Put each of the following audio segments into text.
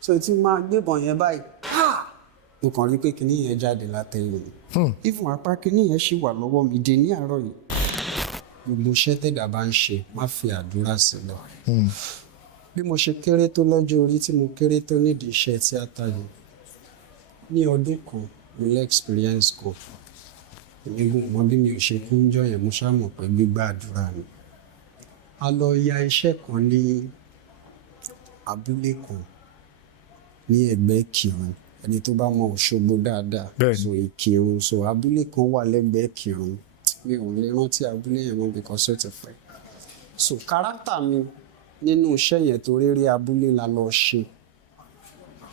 so tí máa gbébọn yẹn báyìí mo kàn rí pé kinní yẹn jáde látẹ̀yìn even apá kinní yẹn ṣì wà lọ́wọ́ mi dé ní àárọ̀ yìí. Gbogbo iṣẹ́ tẹ̀dá bá ń ṣe má fi àdúrà sílẹ̀. Bí mo ṣe kéré tó lọ́jọ́ orí tí mo kéré tó nídìí iṣẹ́ tíátà yìí ní ọdún kan mo lé experience kan èmi mọ bí mi ò ṣe kú ń jọ yẹn mo ṣáà mọ̀ pé gbígbà àdúrà ni. A lọ ya iṣẹ́ kan ní abúlé kan ní ẹ̀gbẹ́ Ìkìrun ẹni tó bá mọ Òṣogbo dáadáa so Ìkìrun so abúlé kan wà lẹ́gbẹ̀ẹ́ Ìkìrun mi ò lè rántí abúlé yẹn mọ́ because ó ti fẹ́. So kárátà mi nínú iṣẹ́ yẹn tó réré abúlé la lọ ṣe.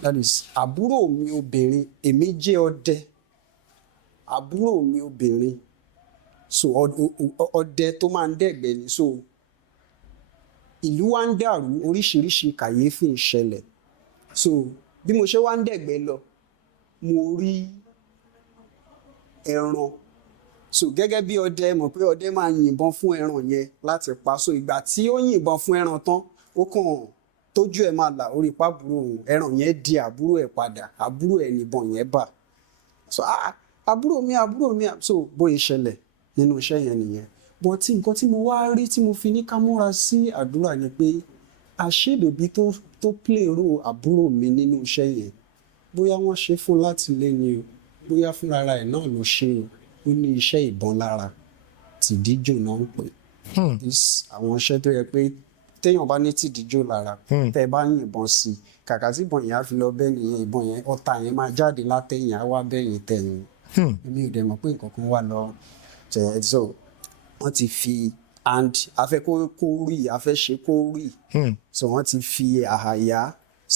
That is àbúrò mi obìnrin èmi jẹ́ ọdẹ àbúrò mi obìnrin so ọdẹ tó máa ń dẹ̀gbẹ́ ni so ìlú wa ń dàrú oríṣiríṣi kàyéfì ń ṣẹlẹ̀ so bí mo ṣe wá ń dẹ̀gbẹ́ lọ mo rí ẹran so gẹ́gẹ́ bí ọdẹ mọ̀ pé ọdẹ máa yìnbọn fún ẹran yẹn láti pa so ìgbà tí ó yìnbọn fún ẹran tán ó kàn tójú ẹ̀ máa là orí pàbúrò òun ẹran yẹn di àbúrò ẹ̀ padà àbúrò ẹ̀ nìbọn yẹn bà so àbúrò mi so bóyá ṣẹlẹ̀ nínú iṣẹ́ yẹn nìyẹn but nǹkan tí mo wá rí tí mo fi ní ká múra sí àdúrà ni pé àṣebèbí tó play role àbúrò mi nínú iṣẹ́ yẹn bóyá wọ́n ṣe fún láti lé ni o bóyá fúnra ẹ̀ náà ló ṣe ó ní iṣẹ́ ìbọn lára tìdíjò náà ń pè àwọn iṣẹ́ tó yẹ pé téèyàn bá ní tìdíjò lára tẹ́ ẹ bá yìnbọn sí i kàkà tí ìbọn yẹn á fi lọ bẹ́ẹ̀ nìyẹn ìbọn yẹn ọta yẹn máa jáde látẹ̀yìn á wá bẹ́yìn tẹ̀yìn èmi ò dẹ̀ mọ̀ pé nǹkan kan wà lọ so wọ́n ti fi and afẹ́ kó rí afẹ́ ṣe kó rí so wọ́n ti fi àhàyà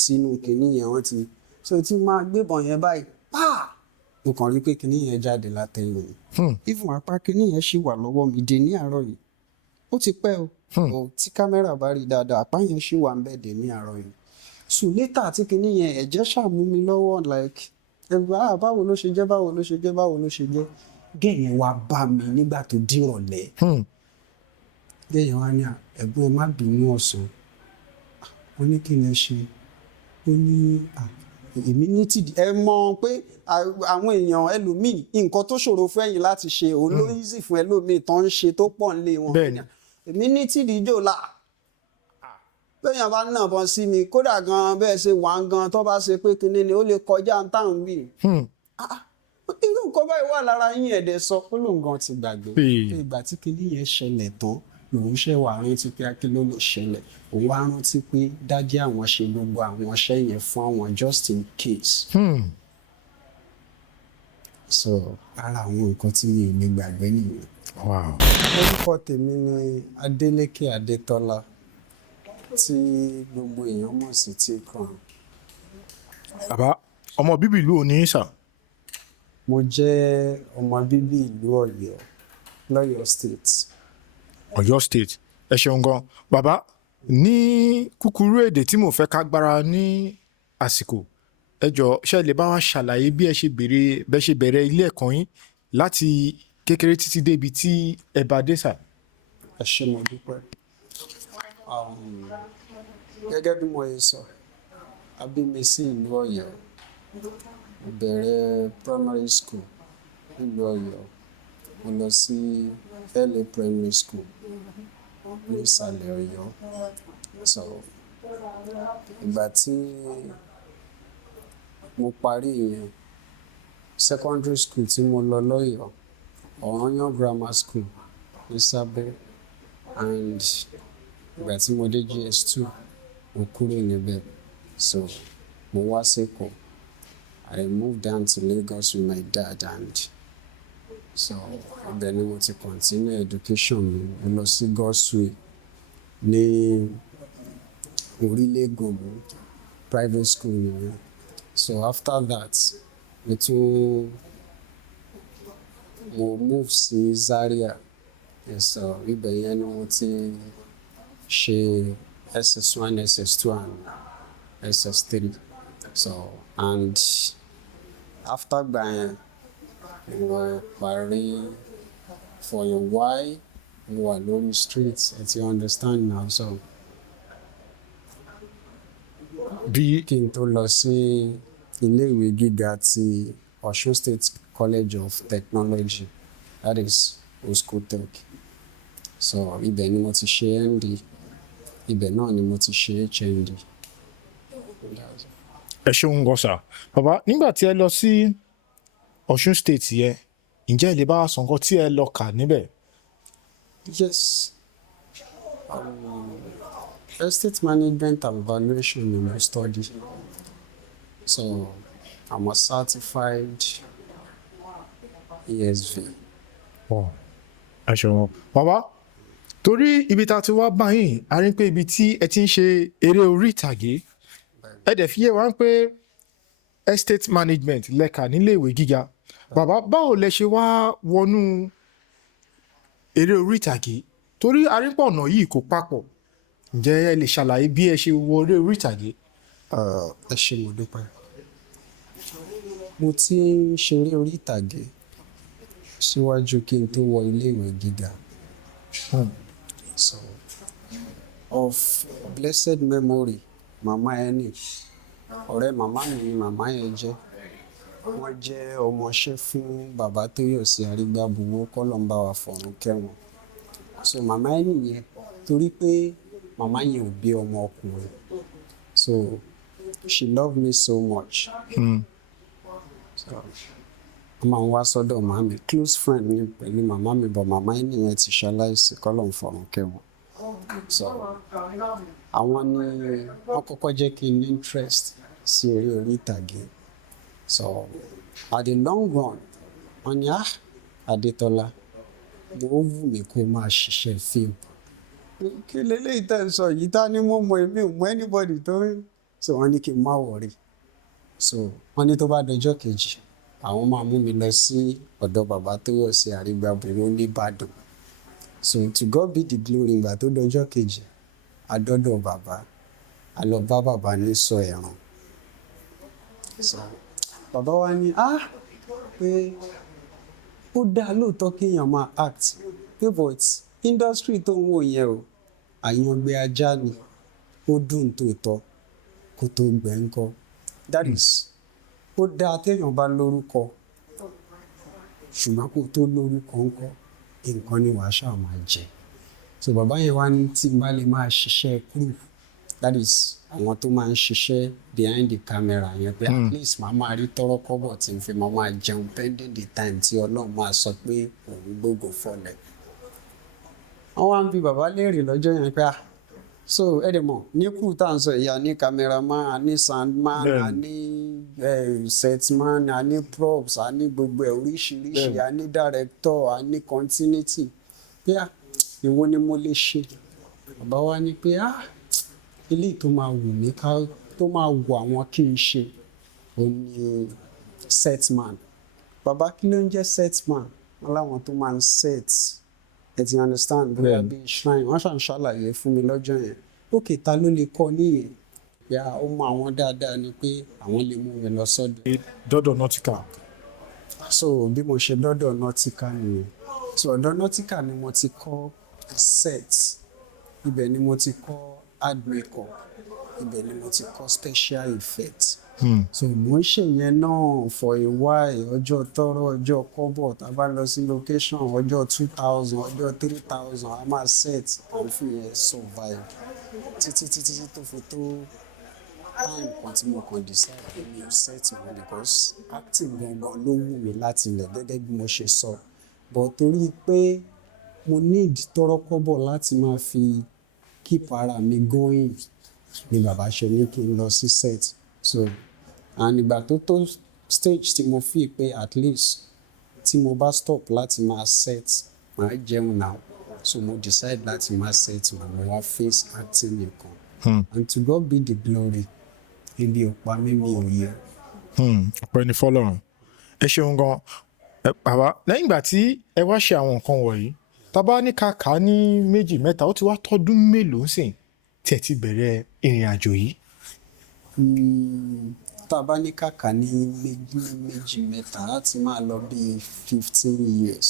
sínú kinní yẹn wọ́n ti so tí máa gbébọn yẹn báyìí mo kàn rí pé kinní yẹn jáde látẹ̀yìn even apá kinní yẹn ṣì wà lọ́wọ́ mi dé ní àárọ̀ yìí ó ti pẹ́ o tí kámẹ́rà bá rí dáadáa apá yẹn ṣì wà ń bẹ̀ dé ní àárọ̀ yìí so later àti kinní yẹn ẹ̀jẹ̀ ṣàmú mi lọ́wọ́ like báwo ló ṣe jẹ́ gẹ̀yìn wá bá mi nígbà tó dìrọ̀lẹ́ gẹ̀yìn wá ní ẹ̀gbọ́n ẹ má bínú ọ̀sán ó ní kí ni ẹ ṣe ó ní èmi ní tìdí ẹ mọ̀ pé àwọn èèyàn ẹlòmíì nǹkan tó ṣòro fẹ́yìn láti ṣe òun ló easy fún ẹlòmíì tó ń ṣe tó pọ̀ nílé wọn èmi ní tìdí jòlá bẹ́ẹ̀yàn bá nà bọ́n sí mi kódà gan bẹ́ẹ̀ ṣe wà ń gan tó bá ṣe pé kinní ni ó lè kọjá ń tàn wí irú nǹkan báyìí wà lára yín ẹ̀dẹ̀ sọ pé lóun gan ti gbàgbé pé ìgbà tí kinní yẹn ṣẹlẹ̀ tán lòun ṣe wà rántí pé akíló ló ṣẹlẹ̀ òun wá rántí pé dájí àwọn ṣe gbogbo àwọn ọṣẹ yẹn fún àwọn just in case. So ara àwọn nǹkan tí mi ò lè gbàgbé nìyẹn. Orúkọ tèmi ni Adélékè Adétọ́lá tí gbogbo èèyàn mọ̀ sí T-Crown. Bàbá ọmọ bíbí ìlú ò ní sà. Mo jẹ́ ọmọ bíbí ìlú Ọ̀yọ́ lọ́yọ́ state. Ọ̀yọ́ state ẹ ṣeun gan bàbá ní kúkúrú èdè tí mo fẹ́ ká gbára ní àsìkò ẹ jọ̀ọ́ ṣé lè bá wa ṣàlàyé bí ẹ ṣe bẹ̀rẹ̀ ilé ẹ̀kọ́ yín láti kékeré títí débi tí ẹ bá dé sà. Ẹ ṣé mo dúpẹ́ gẹ́gẹ́ bí mo sọ a bí mi sí ìlú Ọ̀yọ́ mo bẹ̀rẹ̀ primary school nílùú Ọ̀yọ́ mo lọ sí LA primary school ní ìsàlẹ̀ Ọ̀yọ́ so ìgbà tí mo parí ìyẹn secondary school tí mo lọ lọ́yọ̀ọ́ Ọ̀rànyàn grammar school ní Sábẹ́ and ìgbà tí mo dé GS2 mo kúrò níbẹ̀ so mo wá s'Èkó I moved down to Lagos with my dad and so ibẹ̀ ni mo ti continue education mi mo lọ sí Godswill ní Orílẹ̀-Ègùnmú private school nìyẹn so after that mo move sí Zaria so ibẹ̀ yẹn ni mo ti ṣe SS1 SS2 and SS3 so and after gbà yẹn mo parí for a while mo wà lórí street ẹ ti understand now so bí kí n tó lọ sí iléèwé gíga ti Ọ̀ṣun State College of Technology, that is Oscotech. So ibẹ̀ ni mo ti ṣe ND, ibẹ̀ náà ni mo ti ṣe HND. ẹ ṣeun gan sà bàbá nígbà tí ẹ lọ sí Ọ̀ṣun State yẹn ǹjẹ́ ẹ lè bá wa sọ nǹkan tí ẹ lọ kà níbẹ̀. Yes, estate management and valuation ni mo study. So I'm a certified ESV. ẹ ṣeun bàbá torí ibi tá a ti wá báyìí a rí pé ibi tí ẹ ti ń ṣe eré orí ìtàgé ẹ dẹ̀ fi yé wa pé estate management lẹ́ka nílé ìwé gíga bàbá báwo lẹ ṣe wá wọnú eré orí ìtàgé torí a rí pé ọ̀nà yìí kò papọ̀ ǹjẹ́ ẹ lè ṣàlàyé bí ẹ ṣe wọ eré orí ìtàgé. Ẹ ṣé mo dúpẹ́. Mo ti ń ṣeré orí ìtàgé síwájú kí n tó wọ iléèwé gíga. So of blessed memory màmá ẹni ọ̀rẹ́ màmá mi ni màmá yẹn jẹ́. Wọ́n jẹ́ ọmọọṣẹ́ fún bàbá Tóyọ̀sí Arígbábuwó kọ́lọ́mbà wa fọ̀run kẹ́wọn. So màmá ẹni yẹn torí pé màmá yẹn ò bí ọmọ ọkùnrin, so she loved me so much. So wọ́n máa ń wá sọ́dọ̀ màmá mi, close friend mi pẹ̀lú màmá mi, but màmá ẹni yẹn ti ṣaláìsí kọ́lọ́mbà fọ̀run kẹ́wọn. So àwọn ni wọ́n kọ́kọ́ jẹ́ kí n ní interest sí eré orí ìtàgé. So at the long run wọ́n ní Adétọ́lá mo wù mí kó máa ṣiṣẹ́ fíìmù. Kí leléyìí tẹ́ ń sọ yìí, ta ni mo mọ, èmi ò mọ anybody tó rí. So wọ́n ní kí n má wọ̀rí. So wọ́n ní tó bá dọjọ́ kejì àwọn máa mú mi lọ sí ọ̀dọ̀ bàbá Tóyọ̀sí Arígbábuwó nìbàdàn. So to God be the glory, ìgbà tó dọjọ́ kejì a dọ́dọ̀ bàbá, a lọ bá bàbá ní sọ ẹ̀ràn. So bàbá wa ní pé ó dáa lóòótọ́ kéèyàn máa act pé but industry tó ń wò yẹn o àyàngbé ajá ni, ó dùn tòótọ́ kó tó gbẹ̀ǹkọ́. That is, ó dáa téèyàn bá lórúkọ ṣùgbọ́n kó tó lórúkọ ńkọ́ nǹkan ni wàá ṣáà máa jẹ. So bàbá yẹn wá ní tí n bá lè máa ṣiṣẹ́ crew, that is àwọn tó máa ń ṣiṣẹ́ behind the camera yẹn pé at least màá máa rí tọ́rọ́ kọ́bọ̀ tí n fi máa jẹun pending the time tí Ọlọ́run máa sọ pé òun gbógo fọlẹ̀. Wọ́n wá ń bi bàbá léèrè lọ́jọ́ yẹn pé so ẹ dẹ̀ mọ̀ ní crew tá à ń sọ ìyá ní cameraman, a ní soundman, a ní setman, a ní props, a ní gbogbo ẹ̀ oríṣiríṣi, a ní director, a ní continuity pé ìwọ ni mo lè ṣe. Bàbá wa ní pé eléyìí tó máa wù mí tó máa wù àwọn kí n ṣe òun ni setman. Bàbá kí ló ń jẹ́ setman? Wọ́n láwọn tó máa ń set, ẹ ti understand bóyá bí shrine. Wọ́n ṣàn ṣàlàyé fún mi lọ́jọ́ yẹn. Ókè ta ló lè kọ́ níyẹn? Yà ó mọ àwọn dáadáa ni pé àwọn lè mú mi lọ sọ́dọ̀. dọ́dọ̀ Nautica. So bí mo ṣe dọ́dọ̀ Nautica nìyẹn. So ọ̀dọ̀ Nautica ni mo ti kọ́ set, ibẹ̀ ni mo ti kọ́ hard makeup, ibẹ̀ ni mo ti kọ́ special effect. So mo ń ṣe yẹn náà for a while, ọjọ́ tọ́rọ́ ọjọ́ kọ́bọ̀, tá a bá lọ sí location ọjọ́ 2000 ọjọ́ 3000 a máa set àwọn fún yẹn survive títí tó fi tó time kan tí mo kàn decide pé mi ò set mọ́ because acting gangan ló wù mí láti ilẹ̀ gẹ́gẹ́ bí mo ṣe sọ, but torí pé mo need tọ́rọ́ kọ́bọ̀ láti máa fi keep ara mi going ni bàbá ṣe ní kí n lọ sí set. So and ìgbà tó stage tí mo fi pé at least tí mo bá stop láti máa set máa jẹun náà, so mo decide láti máa set mo wá face acting nìkan. And to God be the glory, ibi ò pa mí mi ò yẹ. ọpẹ́ ní fọ́lọ́run. ẹ ṣeun gan bàbá lẹ́yìn ìgbà tí ẹ wá ṣe àwọn nǹkan wọ̀nyí tábà ní ká kà á ní méjì mẹ́ta ó ti wá tọ́dún mélòó sìn tí ẹ ti bẹ̀rẹ̀ ìrìn àjò yìí. Tá a bá ní ká kà á ní méjì mẹ́ta láti máa lọ bí 15 years.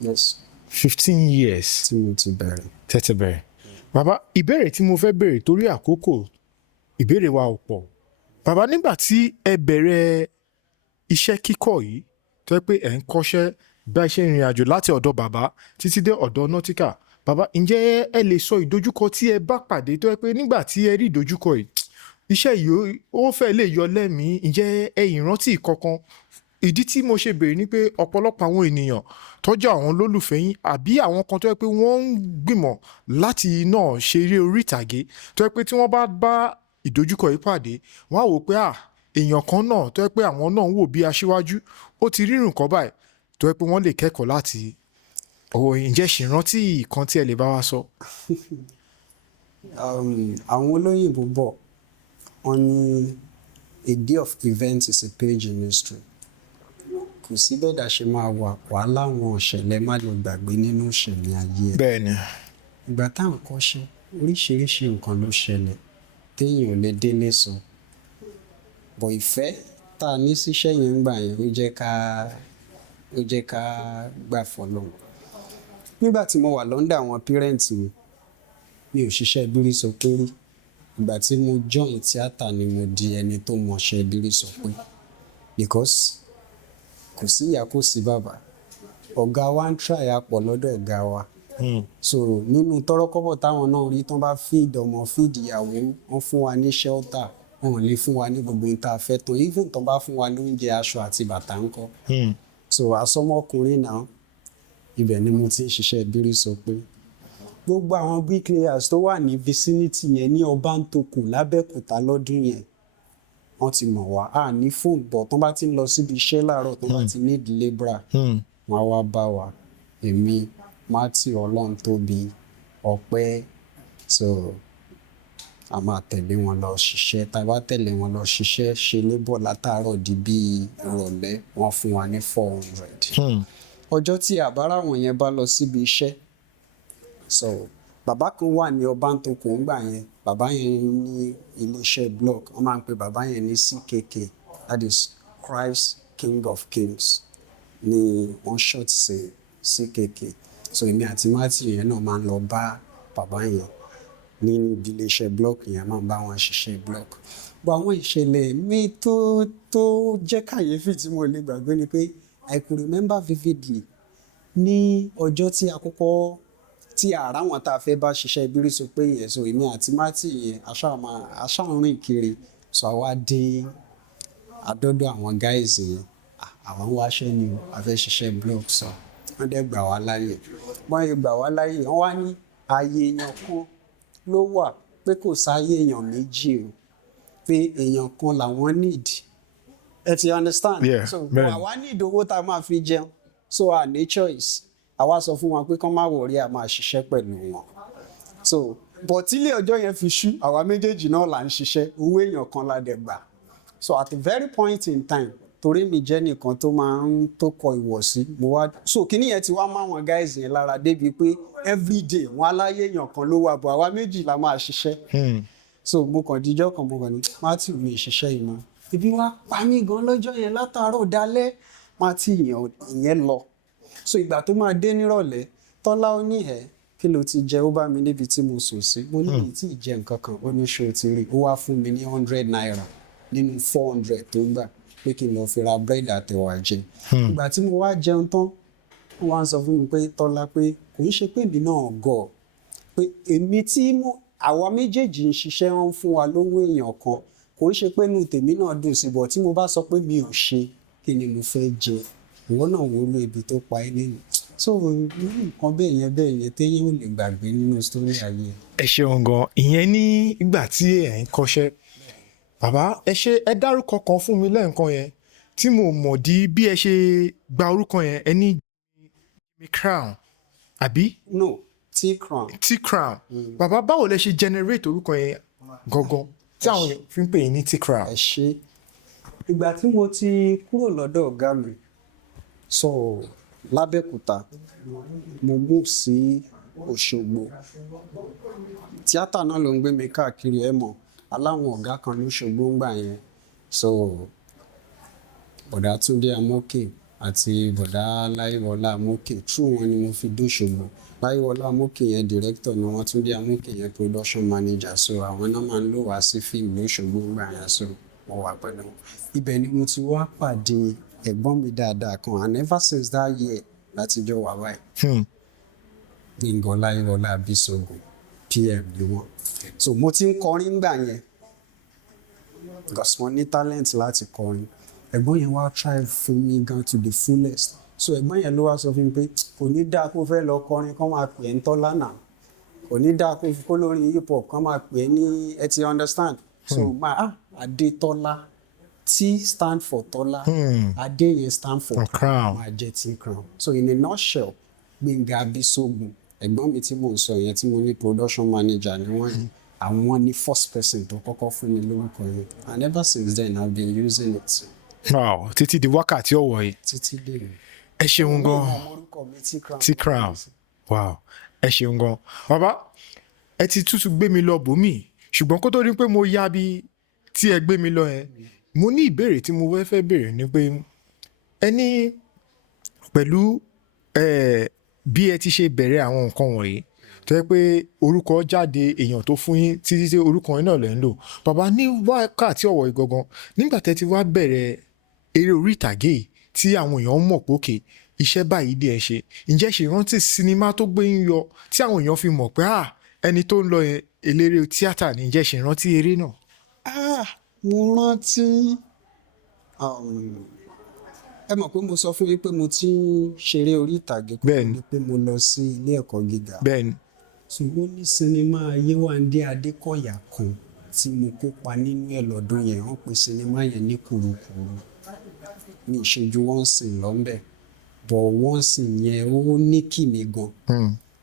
Yes. 15 years tí mo ti bẹ̀rẹ̀. tẹ́tẹ́ bẹ̀rẹ̀. bàbá ìbéèrè tí mo fẹ́ béèrè torí àkókò ìbéèrè wa ò pọ̀. Bàbá nígbà tí ẹ bẹ̀rẹ̀ iṣẹ́ kíkọ̀ yìí tó yẹ pé ẹ̀ ń kọ́ṣẹ́ bá ṣe ìrìn àjò láti ọ̀dọ̀ bàbá títí dé ọ̀dọ̀ Nautica, bàbá ǹjẹ́ ẹ lè sọ ìdojúkọ tí ẹ bá pàdé tó yẹ pé nígbà tí ẹ rí ìdojúkọ yìí iṣẹ́ yìí ó fẹ́ lè yọ lẹ́mìí, ǹjẹ́ ẹ ìrántí kankan? Ìdí tí mo ṣe béèrè ni pé ọ̀pọ̀lọpọ̀ àwọn ènìyàn tọ́jú àwọn olólùfẹ́ yín àbí àwọn kan tó yẹ pé wọ́n ń gbìmọ̀ láti náà ṣe eré orí ìtàgé tó yẹ pé tí wọ́n bá ìdojúkọ yìí pàdé wọ́n á wò pé èèyàn kan náà tó yẹ pé àwọn náà ń wò bí aṣíwájú ó ti rírun kan báyìí tó yẹ pé wọ́n lè kẹ́kọ̀ọ́ láti ọwọ́ yín. Ǹjẹ́ ṣèrántí kan tí ẹ lè bá wa sọ? Àwọn olóyìnbó bọ̀ wọ́n ní a day of events is a page in history. Kò sí bẹ́ẹ̀ dá ṣe máa wà láwọn ìṣẹ̀lẹ̀ má lè gbàgbé nínú ìṣẹ̀lẹ̀ ayé ẹ̀. Bẹ́ẹ̀ni. Ìgbà táwọn kọ́ṣẹ́ oríṣiríṣi nǹkan ló ṣẹlẹ̀ téèyàn ò lè délé sọ. Bọ̀ ìfẹ́ tá a ní síṣẹ́ yẹn ń gbà yẹn ó jẹ́ ká gbà fọ́lọ́run. Nígbà tí mo wà lọ́ndà àwọn pírẹ́ǹtì mi ò ṣiṣẹ́ bírísọpé rí. Ìgbà tí mo join tíátà ni mo di ẹni tó mọṣẹ́ bírísọpé because kò sí ìyá kò sí bàbá, ọ̀gá wa ń try apọ̀ lọ́dọ̀ ọ̀gá wa. So nínú tọ́rọ́kọ́bọ̀ táwọn náà rí tán bá feed ọmọ feed ìyàwó wọ́n fún wa ní shelter, wọn ò lè fún wa ní gbogbo nǹkan tá a fẹ́ tán, even tán bá fún wa lóúnjẹ aṣọ àti bàtà ńkọ́. So àsọmọkùnrin náà ibẹ̀ ni mo ti ń ṣiṣẹ́ bírísọpé. Gbogbo àwọn bricklayers tó wà ní vicinity yẹn ní Ọbántòkun l'Ábẹ́òkúta lọ́dún yẹn wọ́n ti mọ̀ wá. A ní fóònù bọ̀ tán bá ti ń lọ síbi iṣẹ́ láàárọ̀ tán bá ti need labourer wọ́n á wá bá wa. Èmi Matthew Ọlọ́runtóbi Ọpẹ́, so a máa tẹ̀lé wọn lọ ṣiṣẹ́. Tá a bá tẹ̀lé wọn lọ ṣiṣẹ́ ṣe labour látàárọ̀ di bíi ìrọ̀lẹ́ wọ́n fún wa ní 400. Ọjọ́ tí àbárà wọn yẹn bá lọ síbi iṣẹ́, so bàbá kan wà ní Ọbántòkun ńgbà yẹn, bàbá yẹn ní iléeṣẹ́ blog, wọ́n máa ń pe bàbá yẹn ní CKK, that is Christ King of Kings ni wọ́n short sí CKK. So èmi àti Matthew yẹn náà máa ń lọ bá bàbá yẹn ní iléeṣẹ́ blog yẹn, máa ń bá wọn ṣiṣẹ́ blog. But àwọn ìṣẹ̀lẹ̀ mi tó jẹ́ kàyéfì tí mo lè gbàgbé ni pé I could remember vividly ní ọjọ́ tí àkọ́kọ́ tí àrà wọn tá a fẹ́ bá ṣiṣẹ́ bírísọpé yẹn, so èmi àti Matthew yẹn aṣá ń rìn kiri, so àwa dé àdọ́dọ̀ àwọn guys yẹn, àwọn wáṣẹ́ ni a fẹ́ ṣiṣẹ́ blog, so wọ́n dẹ̀ gbà wá láyè. Wọ́n yẹ gbà wá láyè wọ́n wá ní ààyè èèyàn kan ló wà pé kò sáyé èèyàn méjì o, pé èèyàn kan làwọn need. Ẹ ti understand? Yeah, so man. àwa need owó tá a máa fi jẹun, so a ní choice. Àwa sọ fún wọn pé kán má wọrí, a máa ṣiṣẹ́ pẹ̀lú wọn. So but ilé ọjọ́ yẹn fi ṣú, àwa méjèèjì náà là ń ṣiṣẹ́, owó èèyàn kan la dẹ̀ gbà. So at the very point in time, torí mi jẹ́ nìkan tó máa ń tó kọ ìwọ̀sí, mo wá so kíní yẹn ti wá máa wọn guys yẹn lára débi pé everyday wọn aláyé èèyàn kan ló wà bọ̀ àwa méjì la máa ṣiṣẹ́. So mo kàn díjọ́ kan mo kàn ní Matthew mi ìṣiṣẹ́ yìí mọ́, ibi wá pa mí gan lọ́jọ́ yẹn látàárọ̀ dalẹ́. Matthew ìyẹn lọ. So ìgbà tó máa dé nírọ̀lẹ́, Tọ́lá ó ní kí ló ti jẹ, ó bá mi níbi tí mo sùn sí, mo ní kí tí ì jẹ nǹkan kan, ó ní ṣé o ti rí, ó wá fún mi ní 100 naira nínú 400 tó gbà pé kí n lọ fi ra búrẹ́dì àtẹ̀wà jẹ. Ìgbà tí mo wá jẹun tán wọ́n wá ń sọ fún mi pé Tọ́lá pé kò ń ṣe pé èmi náà gọ̀, pé èmi tí àwa méjèèjì ń ṣiṣẹ́ wọn fún wa lówó èèyàn kan, kò ń ṣe pé inú tèmi náà dùn sí, bọ̀ tí mo bá sọ pé mi ò ṣe kí ni mo fẹ́ jẹ, ìwọ náà wo ló ibi tó pa ẹ́ nínú. So nǹkan bẹ́ẹ̀ yẹn téyín ò lè gbàgbé nínú sítórì ayé. Ẹ ṣeun gan, ìyẹn ní ìgbà tí ẹ̀ ń kọ́ṣẹ́. Bàbá ẹ dárúkọ kan fún mi lẹ́ẹ̀kan yẹn tí mo mọ̀ di bí ẹ ṣe gba orúkọ yẹn, ẹ ní Crown àbí? No, T-Crown. T-Crown. Bàbá báwo lẹ ṣe generate orúkọ yẹn gangan tí àwọn èèyàn fi ń pè yín ní T-Crown? Ẹ ṣé. Ìgbà tí mo ti kúrò lọ́dọ̀ ọ̀gá mi, so l'Ábẹ́òkúta mo move sí Òṣogbo. Tíátà náà ló ń gbé mi káàkiri, ẹ mọ̀ aláwọn ọ̀gá kan ní Òṣogbo ń gbà yẹn, so Bọ̀dá Túndé Amókè àti bọ̀dá Láyéwọlá Amókè through wọn ni mo fi dóṣogbo. Láyéwọlá Amókè yẹn director ni wọ́n, Túndé Amókè yẹn production manager, so àwọn náà máa ń lò wá sí fíìmù lóṣogbo gbà yẹn, so mo wà pẹ̀lú wọn. Ibẹ̀ ni mo ti wá pàdé ẹ̀gbọ́n mi dáadáa kan, and ever since that year láti jọ wà báyìí. Gbẹ̀ngàn Láyéwọlá Abísógun PM ni wọ́n. So mo ti ń kọrin gbà yẹn because mo ní talent láti kọrin. Ẹ̀gbọ́n yẹn wá try fún mi gan to the fullest. So ẹ̀gbọ́n yẹn ló wá sọ fún mi pé kò ní dáa kó fẹ́ lọ kọrin kán máa pè é ní Tọ́lá náà, kò ní dáa kó lórin hip hop kán máa pè é ní, ẹ ti understand. So Adétọ́lá, T stand for Tọ́lá, Adé yẹn stand for crown, máa jẹ́ T crown. So in a nutshell, Gbẹ̀ngà Abísógun ẹ̀gbọ́n mi tí mò ń sọ yẹn tí mo ní production manager ni wọ́n yìí, àwọn ni first person tó kọ́kọ́ fún mi lórúkọ yẹn, and ever since then I've been using it. Wow, títí di wákàtí ọ̀wọ̀ yìí. Títí dé. Ẹ ṣeun gan. T crown. Wow, ẹ ṣeun gan. Bàbá, ẹ ti tútù gbé mi lọ bòmí, ṣùgbọ́n kó tó rí pé mo yá bí tí ẹ gbé mi lọ yẹn, mo ní ìbéèrè tí mo fẹ́ béèrè ni pé ẹni pẹ̀lú bí ẹ ti ṣe bẹ̀rẹ̀ àwọn nǹkan wọ̀nyí tó yẹ pé orúkọ jáde èèyàn tó fún yín títí tí orúkọ yín náà lẹ́ ń lò. Bàbá, ní wákàtí ọ̀wọ̀ yìí gangan, nígbà tẹ́ ti wá bẹ̀rẹ̀ eré orí ìtàgé yìí tí àwọn èèyàn mọ̀ pé òkè iṣẹ́ báyìí dé ẹ ṣe, ǹjẹ́ ṣe rántí sinimá tó gbé yín yọ tí àwọn èèyàn fi mọ̀ pé ẹni tó ń lọ eléré tíátà ní, ǹjẹ́ ṣe rántí eré náà? Mo rántí ẹ mọ̀ pé mo sọ fún yín pé mo ti ń ṣeré orí ìtàgé kó tó di pé mo lọ sí ilé ẹ̀kọ́ gíga. Bẹ́ẹ̀ni. Ṣùgbọ́n ní sinimá Yéwándé Adékọ̀yà kan tí mo kópa nínú ẹ̀ lọ́dún yẹn, wọ́n pe sinimá yẹn ní Kùrukùru. Mi ìṣojú wọ́n sìn lọ́nbẹ̀, bọ̀ wọ́n sìn yẹn ó ní kìmí gan.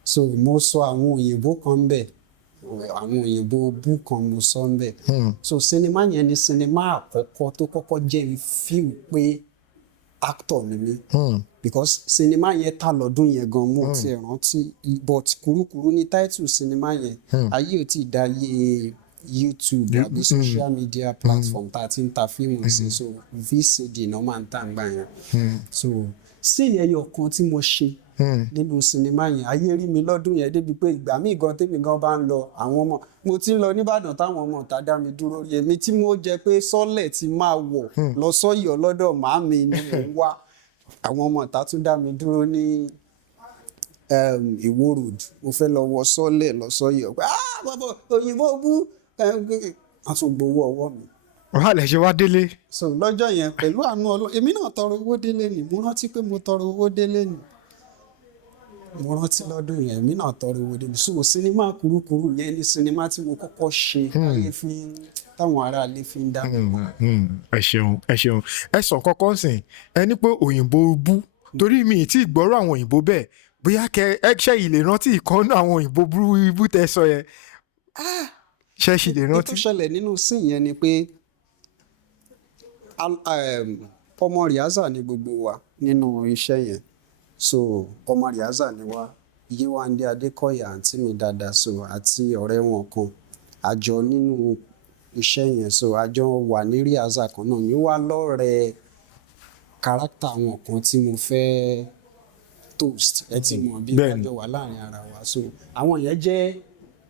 So mo sọ àwọn òyìnbó kan bẹ̀, àwọn òyìnbó bú kan mo sọ bẹ̀. So sinimá yẹn ni sinimá àkọ́kọ́ tó kọ́kọ́ jẹ́ mi fíìmù pé actor ni mi. Because sinimá yẹn ta lọ́dún yẹn gan, mo ti rántí, but Kùrukùru ni title sinimá yẹn. Ayé ò tí ì dáyé YouTube àbí social media platform tá a ti ń ta fíìmù sí, so VCD náà máa ń tà ń gbà yẹn. So scene ẹyọ kan tí mo ṣe nínú sinimá yẹn, ayé rí mi lọ́dún yẹn débi pé ìgbà míì gan tèmi gan bá ń lọ, àwọn ọmọ, mo ti ń lọ nìbàdàn táwọn ọmọ ọ̀tá dá mi dúró, èmi tí mo jẹ pé sọ́lẹ̀ ti máa wọ̀ lọ sọ́yọ̀ lọ́dọ̀ màámi ni mo ń wá, àwọn ọmọ ọ̀tá tún dá mi dúró ní Ìwó road, mo fẹ́ lọ wọ sọ́lẹ̀ lọ sọ́yọ̀ pé bàbá òyìnbó bú, wọ́n tún gbowó ọwọ́ mi. Wàá lè ṣe wá délé. So lọ́jọ́ yẹn pẹ̀lú àánú Ọlọ́run, èmi náà tọrọ owó délé ni, mo rántí pé mo tọrọ ówó délé ni. Mo rántí lọ́dún yẹn, èmi náà tọrọ owó délé. So sinimá Kùrukùru yẹn ni sinimá tí mo kọ́kọ́ ṣe táwọn aráalé fi ń dá. Ẹ ṣeun, ẹ ṣeun. Ẹ sọ kọ́kọ́ sìn, ẹ ní pé òyìnbó bú, torí mi tí gbọ́rọ̀ àwọn òyìnbó bẹ́ẹ̀, bóyá ẹ ṣe lè rántí ìkànnì àwọn òyìnbó bú tẹ́ sọ yẹn. Ṣé ṣì lè rántí? Tó ṣẹlẹ̀ nínú scene yẹn ni pé ọmọ rìázà ni gbogbo wa nínú iṣẹ́ yẹn. So ọmọ rìázà ni wá, Yéwándé Adékọ̀yà àǹtí mi dáadáa, so àti ọ̀rẹ́ wọn kan àjọ nínú iṣẹ́ yẹn, so àjọ wà ní rìázà kan náà, mi wá lọ́rẹ̀ẹ́ kárátà wọn kan tí mo fẹ́ toast, ẹ ti mọ̀ bí àjọ wà láàrin ara wa. So àwọn yẹn jẹ́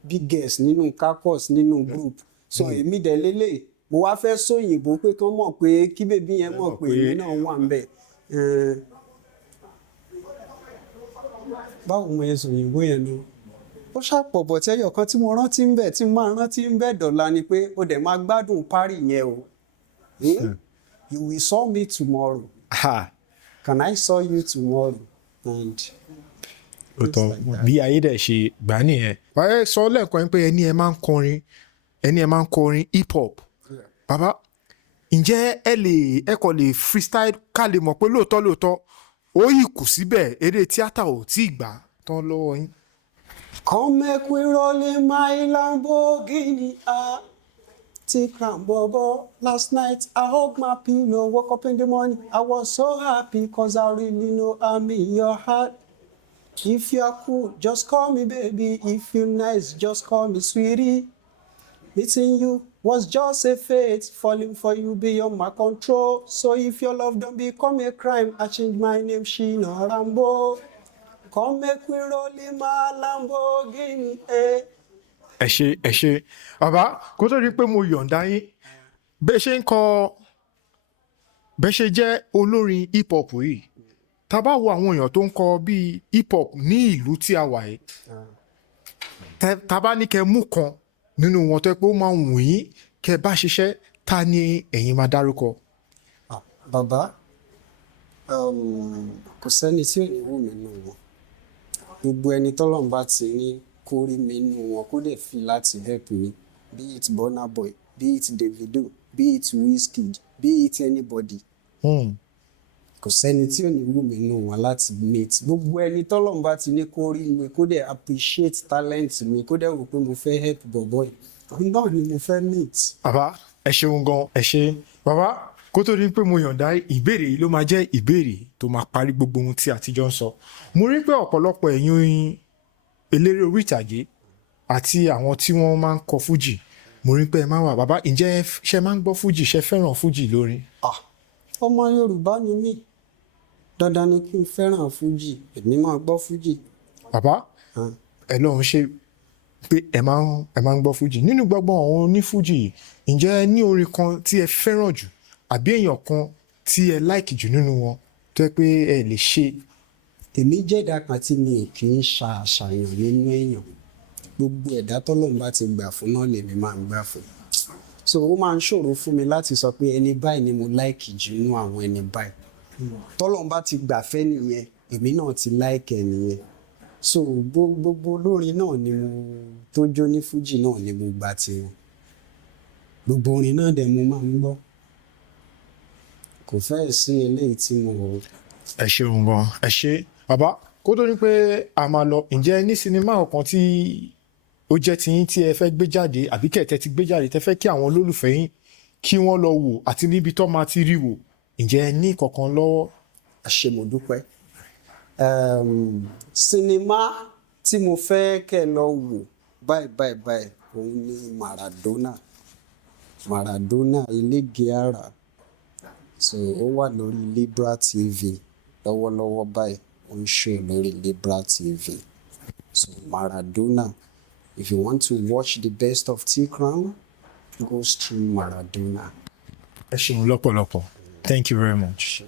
big guest nínú caucus nínú group, so èmi dẹ̀ lélẹ̀ mo wá fẹ́ sóyìnbó pé kán mọ̀ pé kí bèbí yẹn mọ̀ pé èmi náà wà ń bẹ̀. Báwo mo yẹ sòyìnbó yẹn nu, ó ṣàpọ̀ bọ̀ tí ẹyọ kan tí mo rántí ń bẹ̀ tí mo máa rántí ń bẹ̀ dọ̀la ni pé ó dẹ̀ máa gbádùn parí yẹn o. You will saw me tomorrow. Can I saw you tomorrow? And òtọ́ bí ayé dẹ̀ ṣe gbà nìyẹn. Wàá sọ lẹ́ẹ̀kan pé ẹni ẹ máa ń kọrin hip hop. Bàbá, ǹjẹ́ ẹ kò lè freestyle ká lè mọ̀ pé lóòótọ́ ó yìí kù síbẹ̀, eré tíátà ò tí ì gbà tán lọ́wọ́ yín? Come make we roll in my Lamborghini, T-Crown bobo. Last night I hugged my pillow, woke up in the morning, I was so happy cause I really know I'm in your heart. If you're cool, just call me baby. If you're nice, just call me sweetie. Meeting you was just a fate falling for you beyond my control. So if your love don't become a crime, I change my name, Shina Rambo. Come make we roll in my Lamborghini, eh. ẹ ṣe bàbá kó tó di pé mo yọ̀ǹda yín bẹ́ẹ̀ ṣe ń kọ bẹ́ẹ̀ ṣe jẹ́ olórin hip hop yìí tá a bá wo àwọn èèyàn tó ń kọ bíi hip hop ní ìlú tí a wà yìí tá a bá ní kẹ́ mú kan nínú wọn tó yẹ pé ó máa wù yín kẹ́ bá ṣiṣẹ́ ta ni ẹ̀yin máa dárúkọ. Bàbá kò sẹ́ni tí ò ní wù mí nù wọn gbogbo ẹni tọ́lọ́run bá ti ní kó rí mi nù wọn kó lè fi láti help me, be it Burna Boy, be it Davido, be it Wizkid, be it anybody. Kò sẹ́ni tí ò ní wù mí nù wọn láti meet gbogbo ẹni tọ́lọ́run bá ti ní kó rí mi kó dẹ̀ appreciate talent mi kó dẹ̀ wò pé mo fẹ́ help bọ̀bọ̀ yìí náà ni mo fẹ́ meet. bàbá ẹ ṣeun gan ẹ ṣe bàbá kó tó di pé mo yọ̀ǹda ìbéèrè yìí ló máa jẹ́ ìbéèrè tó máa parí gbogbo ohun tí a ti jọ ń sọ. Mo rí pé ọ̀pọ̀lọpọ̀ ẹ̀yin eléré orí ìtàgé àti àwọn tí wọ́n máa ń kọ fújì mo rí pé ẹ máa wà bàbá ǹjẹ́ ṣe máa ń gbọ́ fújì ṣe fẹ́ràn fújì lórí. Ọmọ Yorùbá ni mí dandan ni kí n fẹ́ràn fújì èmi máa gbọ́ fújì. bàbá ẹ lọ́run ṣe pé ẹ máa ń gbọ́ fújì nínú gbogbo àwọn onífújì yìí ǹjẹ́ ẹ ní orin kan tí ẹ fẹ́ràn jù àbí èèyàn kan tí ẹ láìkì jù nínú wọn tó yẹ pé ẹ lè ṣe. Èmi jẹ́dá kan tí mi kì í ṣàṣàyàn nínú èèyàn gbogbo ẹ̀dá tọ́lọ́run bá ti gbà fún náà lèmi máa ń gbà fún so ó máa ń ṣòro fún mi láti sọ pé ẹni báyìí ni mo láìkì jù nínú àwọn ẹni báyìí tọ́lọ́run bá ti gbà fẹ́ nìyẹn èmi náà ti láìkì ẹ̀ nìyẹn so gbogbo olórin náà ni mo tó jó ní fújì náà ni mo gbà tiwọn gbogbo orin náà dẹ̀ mo máa ń gbọ́ kò fẹ́ẹ̀ sí eléyìí tí mo rò. ẹ ṣeun gan ẹ ṣe bàbá kó tó ní pé a máa lọ ǹjẹ́ ní sinimá ọ̀kan tí ó jẹ́ tiyín tí ẹ fẹ́ gbé jáde àbí kẹ̀tẹ́ ti gbé jáde tẹ́ fẹ́ kí àwọn olólùfẹ́ yín kí wọ́n lọ wò àti níbi tó máa ti rí wò ǹjẹ́ ẹ ní kankan lọ́wọ́. Ṣé mo dúpẹ́ sinimá tí mo fẹ́ kẹ́ lọ wò báyìí òun ni Maradona elége ara so ó wà lórí Libra TV lọ́wọ́lọ́wọ́ báyìí ó ń ṣe lórí Libra TV so Maradona if you want to watch the best of T-Crown go stream Maradona. ẹ ṣeun lọ́pọ̀lọpọ̀ thank you very much.